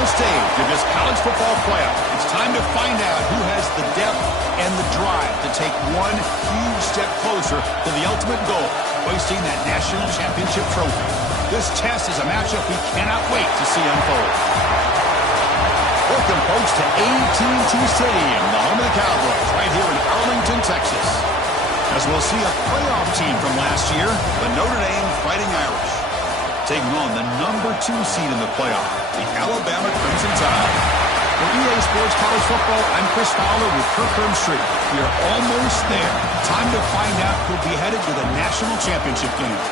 final stage of this college football playoff. It's time to find out who has the depth and the drive to take one huge step closer to the ultimate goal, hoisting that national championship trophy. This test is a matchup we cannot wait to see unfold. Welcome, folks, to AT&T Stadium, the home of the Cowboys, right here in Arlington, Texas. As we'll see a playoff team from last year, the Notre Dame Fighting Irish, taking on the number 2 seed in the playoff, the Alabama Crimson Tide. For EA Sports College Football, I'm Chris Fowler with Kirkland Street. We are almost there. Time to find out who'll be headed to the national championship game.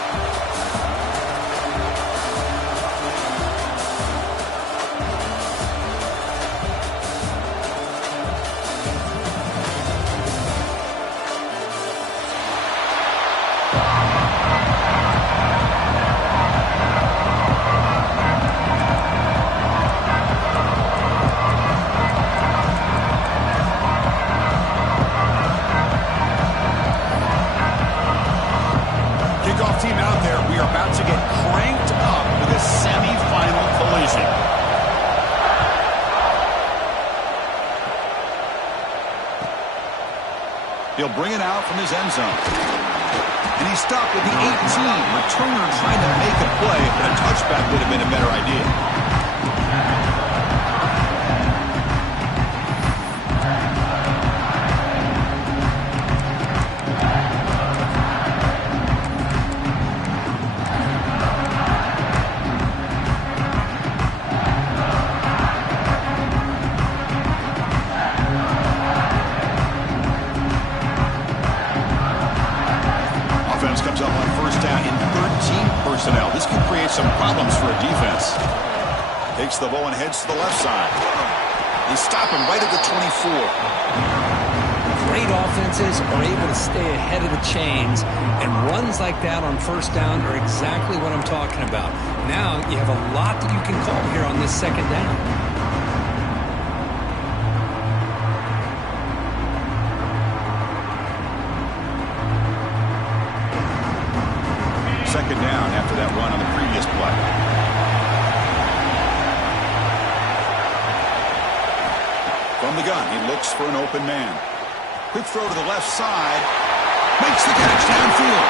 Team out there, we are about to get cranked up with a semi-final collision. He'll bring it out from his end zone. And he's stopped at the 18. Returner trying to make a play, but a touchback would have been a better idea. Comes up on first down in 13 personnel. This can create some problems for a defense. Takes the ball and heads to the left side. They stop him right at the 24. Great offenses are able to stay ahead of the chains, and runs like that on first down are exactly what I'm talking about. Now you have a lot that you can call here on this second down. Second down after that run on the previous play. From the gun, he looks for an open man. Quick throw to the left side. Makes the catch downfield.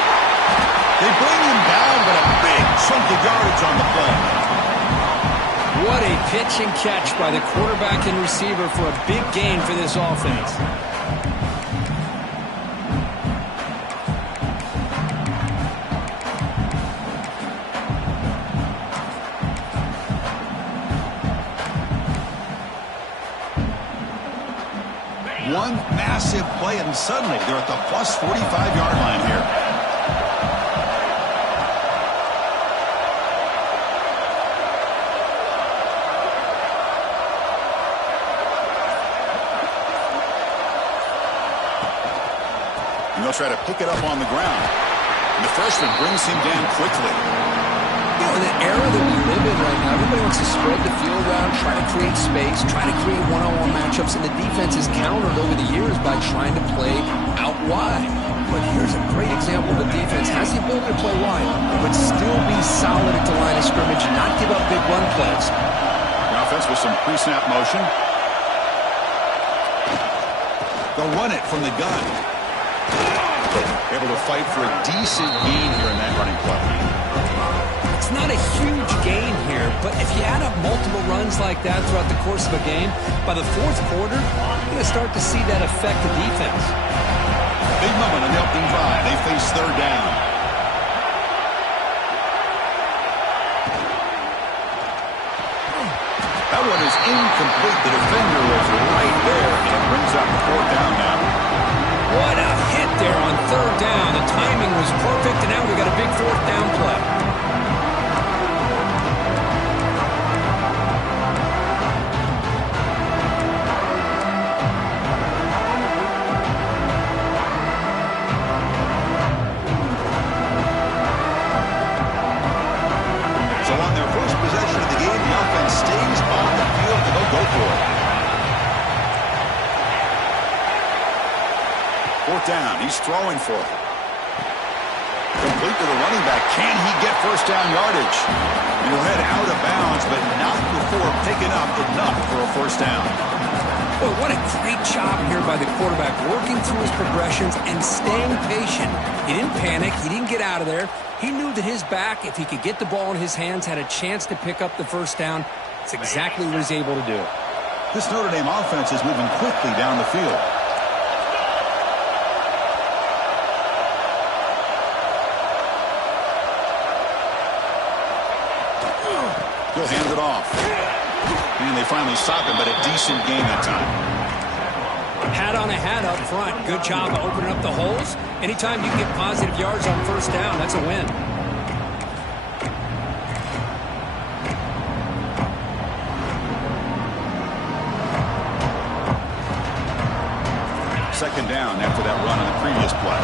They bring him down, but a big chunk of yardage on the play. What a pitch and catch by the quarterback and receiver for a big gain for this offense. One massive play, and suddenly they're at the plus 45-yard line here. And they'll try to pick it up on the ground. And the freshman brings him down quickly. You know, in the era that we live in right now, everybody wants to spread the field around, try to create space, try to create one-on-one matchups, and the defense is countered over the years by trying to play out wide. But here's a great example of a defense has the ability to play wide, but still be solid at the line of scrimmage and not give up big run plays. The offense with some pre-snap motion. They'll run it from the gun. Able to fight for a decent gain here in that running play. It's not a huge gain here, but if you add up multiple runs like that throughout the course of a game, by the fourth quarter, you're going to start to see that affect the defense. Big moment on the opening drive. They face third down. That one is incomplete. The defender was right there, and it brings up fourth down now. What a hit there on third down. The timing was perfect, and now we got a big fourth down play. So on their first possession of the game, the offense stays on the field, and they'll go for it. Fourth down. He's throwing for it. Complete to the running back. Can he get first down yardage? He'll head out of bounds, but not before picking up enough for a first down. Well, what a great job here by the quarterback, working through his progressions and staying patient. He didn't panic. He didn't get out of there. He knew that his back, if he could get the ball in his hands, had a chance to pick up the first down. It's exactly what he's able to do. This Notre Dame offense is moving quickly down the field. He'll hand it off. And they finally stop him, but a decent game that time. Hat on a hat up front. Good job of opening up the holes. Anytime you get positive yards on first down, that's a win. Second down after that run on the previous play.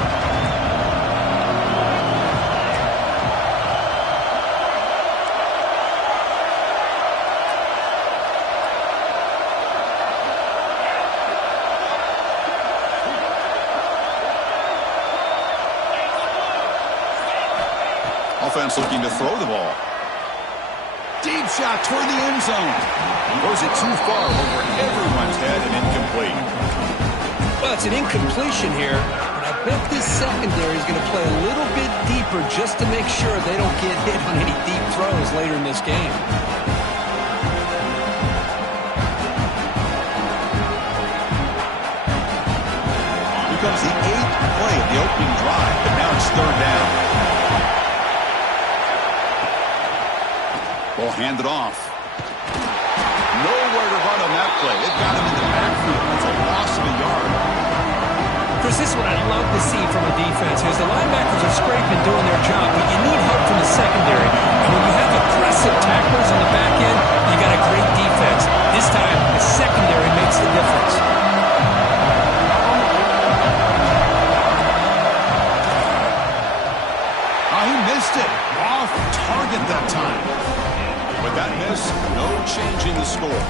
Offense looking to throw the ball. Deep shot toward the end zone. Throws it too far over everyone's head and incomplete. Well, it's an incompletion here, but I bet this secondary is going to play a little bit deeper just to make sure they don't get hit on any deep throws later in this game. Here comes the 8th play of the opening drive, but now it's third down. Ball handed off. Nowhere to run on that play. They've got him in the backfield. It's a loss of a yard. Chris, this is what I love to see from a defense is the linebackers are scraping doing their job, but you need help from the secondary. And when you have aggressive tacklers on the back end, you got a great defense. This time, the secondary makes the difference. Oh, he missed it. Off target that time. With that miss, no change in the score.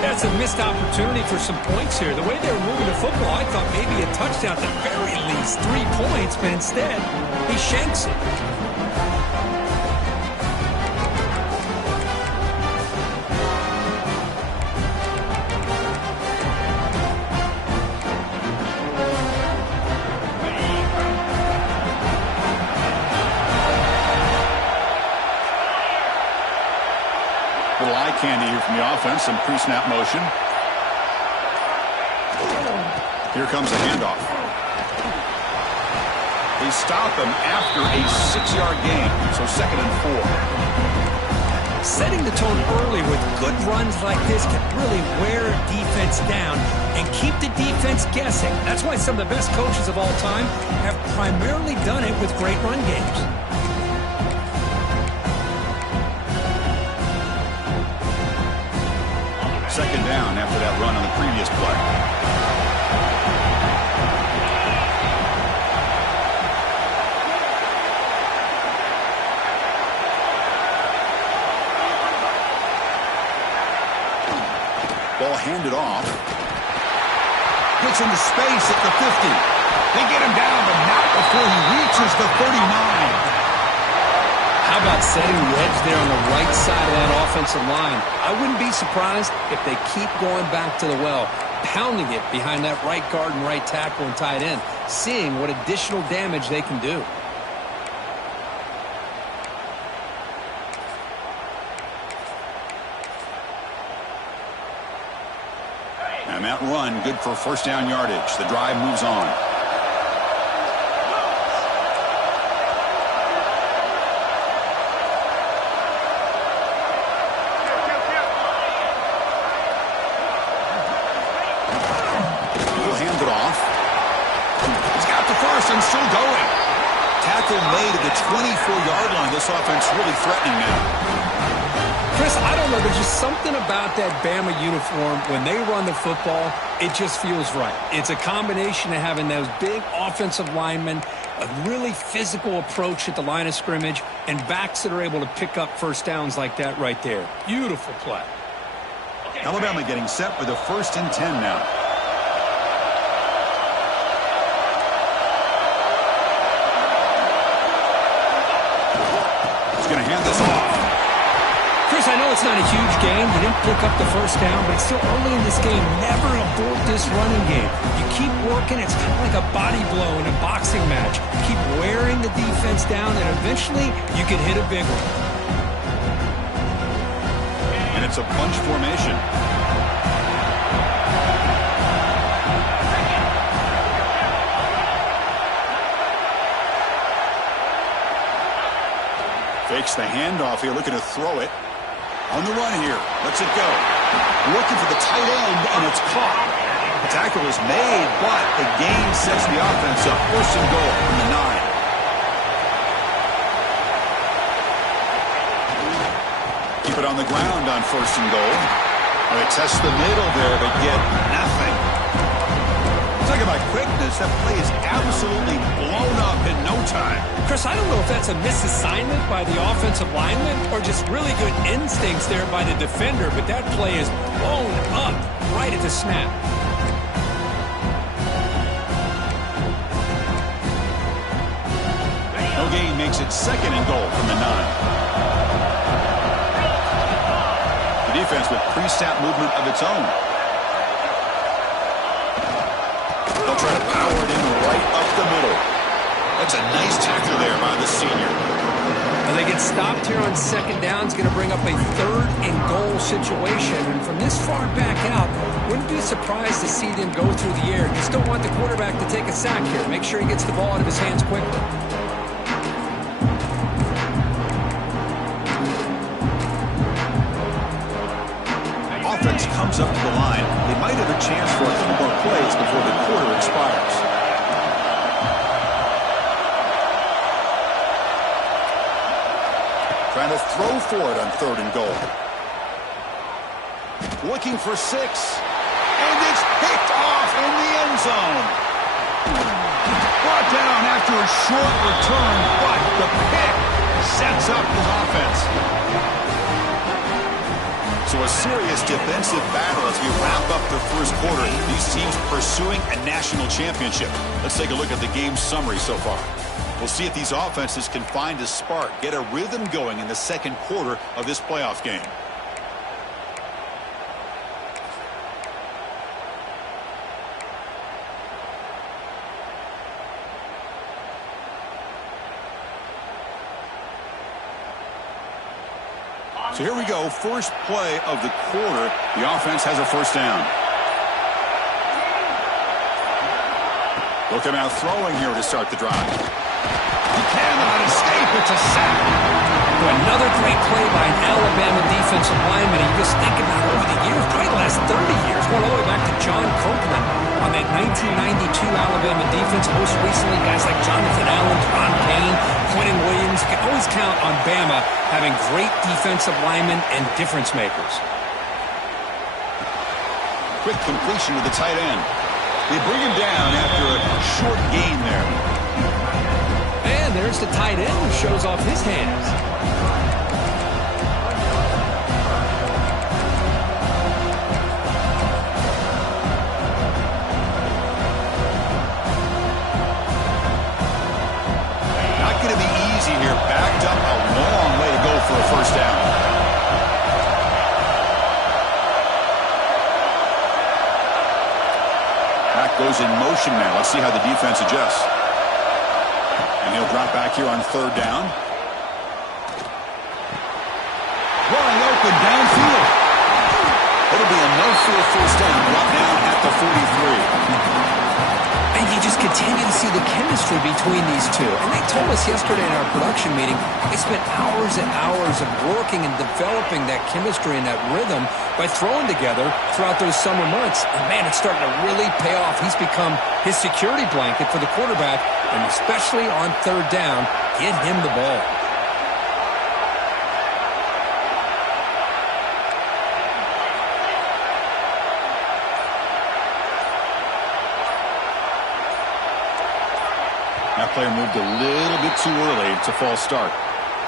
That's a missed opportunity for some points here. The way they were moving the football, I thought maybe a touchdown at the very least, 3 points, but instead, he shanks it. Little eye candy here from the offense, some pre-snap motion. Here comes the handoff. They stop him after a 6-yard gain, so 2nd and 4. Setting the tone early with good runs like this can really wear a defense down and keep the defense guessing. That's why some of the best coaches of all time have primarily done it with great run games. Second down after that run on the previous play. Ball handed off. Gets into space at the 50. They get him down, but not before he reaches the 39. How about setting the edge there on the right side of that offensive line? I wouldn't be surprised if they keep going back to the well, pounding it behind that right guard and right tackle and tight end, seeing what additional damage they can do. And that run, good for first down yardage. The drive moves on. And still going. Tackle made at the 24-yard line. This offense really threatening now. Chris, I don't know. There's just something about that Bama uniform. When they run the football, it just feels right. It's a combination of having those big offensive linemen, a really physical approach at the line of scrimmage, and backs that are able to pick up first downs like that right there. Beautiful play. Alabama getting set for the 1st and 10 now. Going to hand this off. Chris, I know it's not a huge game. You didn't pick up the first down, but it's still early in this game. Never abort this running game. You keep working. It's kind of like a body blow in a boxing match. Keep wearing the defense down, and eventually you can hit a big one. And it's a bunch formation. Fakes the handoff here, looking to throw it. On the run here, lets it go. Looking for the tight end, and it's caught. The tackle is made, but the gain sets the offense up. First and goal from the 9. Keep it on the ground on first and goal. They test the middle there, but get nothing. Talk about quickness. That play is absolutely blown up in no time. Chris, I don't know if that's a misassignment by the offensive lineman or just really good instincts there by the defender, but that play is blown up right at the snap. No gain makes it second and goal from the 9. The defense with pre-snap movement of its own. They'll try to power it in right up the middle. That's a nice tackle there by the senior. Well, they get stopped here on second down. It's going to bring up a third and goal situation. And from this far back out, wouldn't be surprised to see them go through the air. Just don't want the quarterback to take a sack here. Make sure he gets the ball out of his hands quickly. Offense comes up to the line. They might have a chance for a couple more plays before the quarter expires. Trying to throw for it on third and goal. Looking for 6. And it's picked off in the end zone. Brought down after a short return, but the pick sets up the offense. So a serious defensive battle as we wrap up the first quarter. These teams pursuing a national championship. Let's take a look at the game summary so far. We'll see if these offenses can find a spark, get a rhythm going in the second quarter of this playoff game. So here we go, first play of the quarter. The offense has a first down. Looking out throwing here to start the drive. He cannot escape. It's a sack. Another great play by an Alabama defensive lineman. You just think about over the years, probably the last 30 years, going all the way back to John Copeland on that 1992 Alabama defense. Most recently, guys like Jonathan Allen, Ron Payne, Quentin Williams. You can always count on Bama having great defensive linemen and difference makers. Quick completion to the tight end. They bring him down after a short gain there. And there's the tight end who shows off his hands. Not going to be easy here. Backed up a long way to go for a first down. Back goes in motion now. Let's see how the defense adjusts. And he'll drop back here on third down. Wide open downfield. It'll be enough for a first down. Brought down at the 43. And you just continue to see the chemistry between these two. And they told us yesterday in our production meeting, they spent hours and hours of working and developing that chemistry and that rhythm by throwing together throughout those summer months. And man, it's starting to really pay off. He's become his security blanket for the quarterback, and especially on third down, get him the ball. That player moved a little bit too early. It's a false start.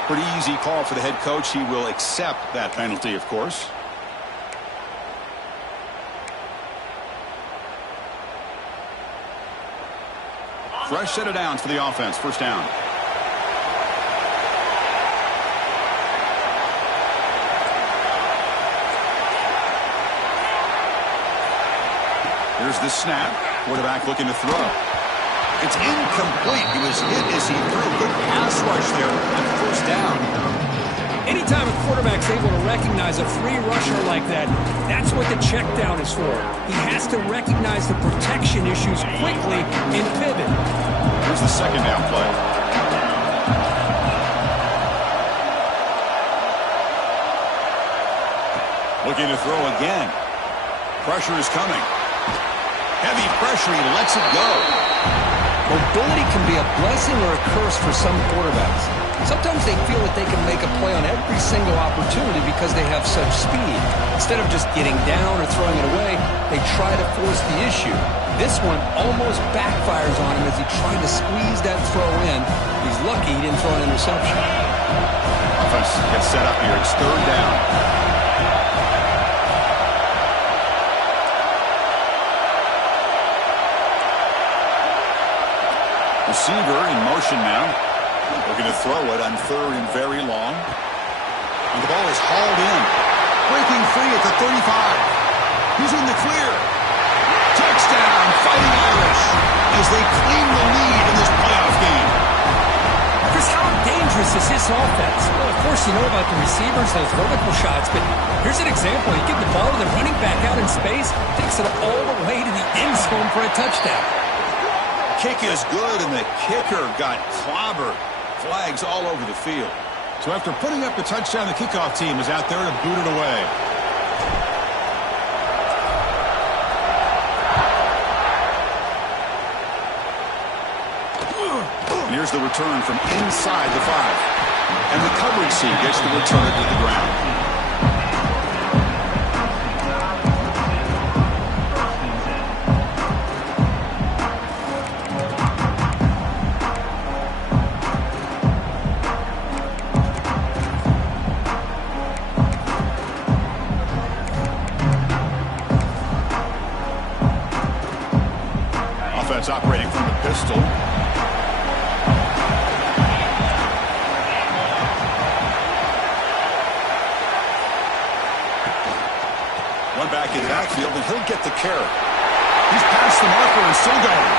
Pretty easy call for the head coach. He will accept that penalty, of course. Fresh set of downs for the offense. First down. Here's the snap. Quarterback looking to throw. It's incomplete. He was hit as he threw. Good pass rush there on first down. Anytime a quarterback's able to recognize a free rusher like that, that's what the check down is for. He has to recognize the protection issues quickly and pivot. Here's the second down play. Looking to throw again. Pressure is coming. Heavy pressure. He lets it go. Mobility can be a blessing or a curse for some quarterbacks. Sometimes they feel that they can make a play on every single opportunity because they have such speed. Instead of just getting down or throwing it away, they try to force the issue. This one almost backfires on him as he tried to squeeze that throw in. He's lucky he didn't throw an interception. Offense gets set up here. It's third down. Receiver in motion now. Looking to throw it on third and very long. And the ball is hauled in. Breaking free at the 35. He's in the clear. Touchdown, Fighting Irish, as they claim the lead in this playoff game. Chris, how dangerous is this offense? Well, of course, you know about the receivers, those vertical shots, but here's an example. You give the ball to the running back out in space, takes it all the way to the end zone for a touchdown. Kick is good, and the kicker got clobbered. Flags all over the field. So after putting up the touchdown, the kickoff team is out there to boot it away. And here's the return from inside the 5. And the coverage team gets the return to the ground. Operating from the pistol. One back in the backfield, and he'll get the carry. He's past the marker and still going.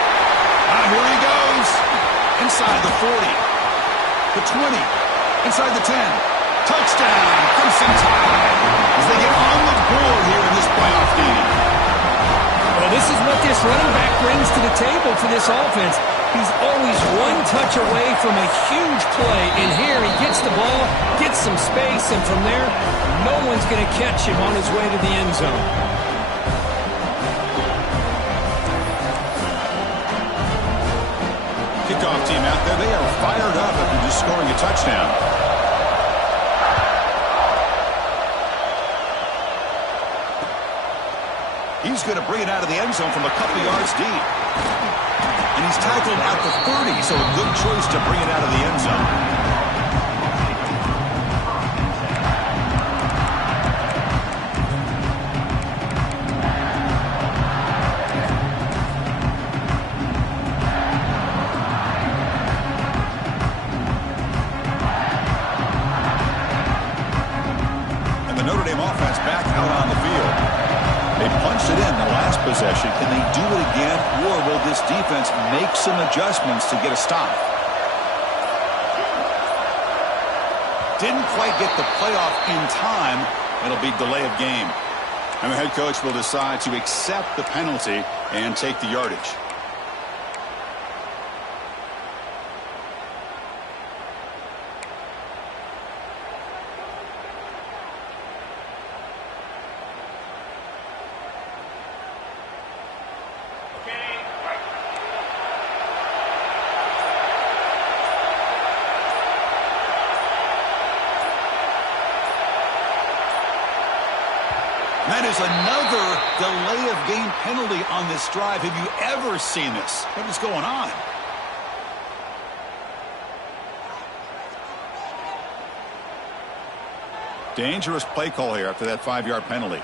Here he goes. Inside the 40. The 20. Inside the 10. Touchdown, Crimson Tide, as they get on the board here in this playoff game. Well, this is what this running back brings to the table for this offense. He's always one touch away from a huge play. And here he gets the ball, gets some space, and from there, no one's going to catch him on his way to the end zone. Kickoff team out there, they are fired up after just scoring a touchdown. He's going to bring it out of the end zone from a couple yards deep. And he's tackled at the 30, so a good choice to bring it out of the end zone. And the Notre Dame offense back out on the field. They punched it in the last possession. Can they do it again, or will this defense make some adjustments to get a stop? Didn't quite get the playoff in time. It'll be delay of game. And the head coach will decide to accept the penalty and take the yardage. That is another delay of game penalty on this drive. Have you ever seen this? What is going on? Dangerous play call here after that 5-yard penalty.